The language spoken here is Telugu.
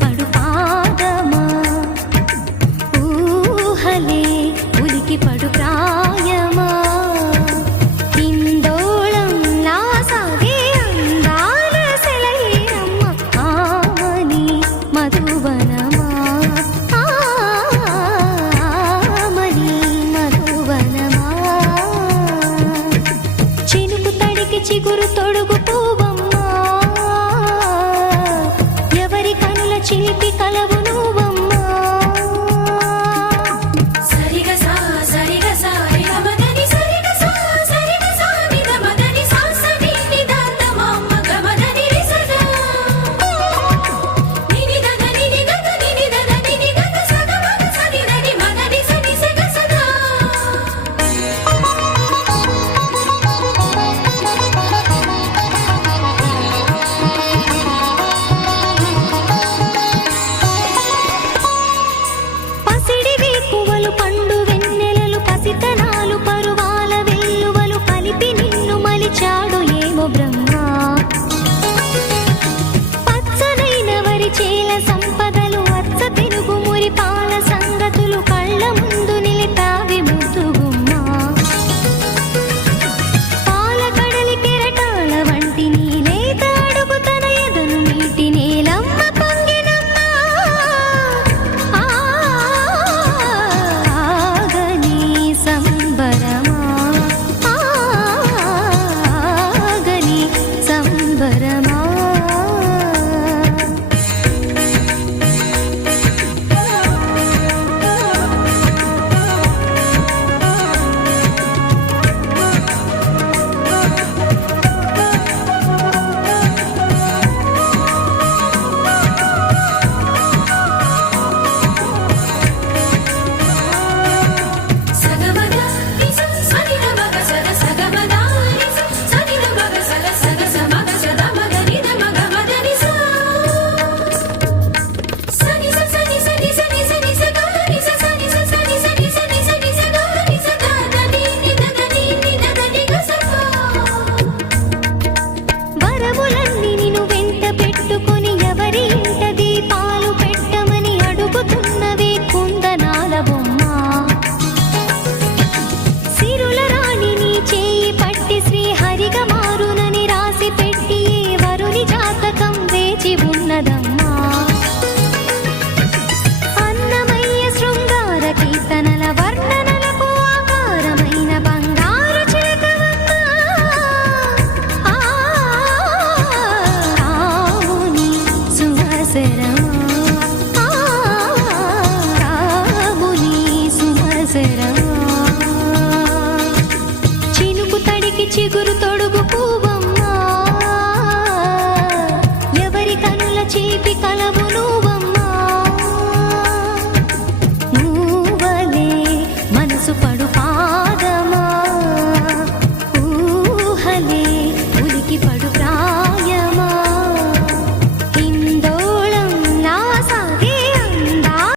పడు పాదమా ఊహలే ఉలికి పడు ప్రాయమా ఇందోళం నా సాగే అందాల సెలయేరమ్మ ఆమని మధువనమా ఆమని మధువనమా చినుకు తడికి చిగురు తొడుగు పూవమ్మా ఎవరి కనుల చిలిపి కలవు నువ్వమ్మా సరిగా సా సరిగా సా నిగమదని సరిగా సా సరిగా సా నిగమదని సా సని నిదాత మామ గమదని రిసదా నినిదద నినిదద నినిదద నినిదద సద మగ సని దని మగని సని సగ సదా పసిడి వేకువలు పండు వెన్నెలలు పసితనాలు పరువాల వెల్లువలు కలిపి నిన్ను మలిచాడు ఏమో బ్రహ్మ పచ్చనైన వరి చేల సంపదలు అచ్చ తెలుగు మురి పాల సంగతులు కళ్ళ ముందు నిలితావి ముద్దుగుమ్మ పాల కడలి కెరటాల వంటి నీలేత అడుగు తన ఎదను నీటి నేలమ్మ పొంగినమ్మ ఆగని సంబరమా ఆగని సంబరమా సగమగ నిస సనిద మగ సద సగమగ నిస సనిద మగ సద సగ సమగ సద మగ నిద మగ మద నిస సని స సని సని సని సని స గ నిస సని స సని సని సని సని స గ నిస ద ద ని ని ద ద ని ని ద ద ని గ స ప వరములన్నీ నిన్ను వెంట పెట్టుకొని ఎవరి ఇంట దీపాలు పెట్టమని అడుగుతున్నవే కుందనాల బొమ్మ సిరుల రాణి నీ చేయి పట్టి శ్రీహరిగా మారునని రాసి పెట్టి ఏ వరుని జాతకం వేచి ఉన్నదమ్మా అన్నమయ్య శృంగార కీర్తనల వర్ణనలకు ఆకారమైన బంగారు చిలకవమ్మ రాముని సుమసరమా రాముని సుమసరమా చినుకు తడికి చిగురు తొడుగు పూవమ్మా ఎవరి కనుల చిలిపి కలవు నువ్వు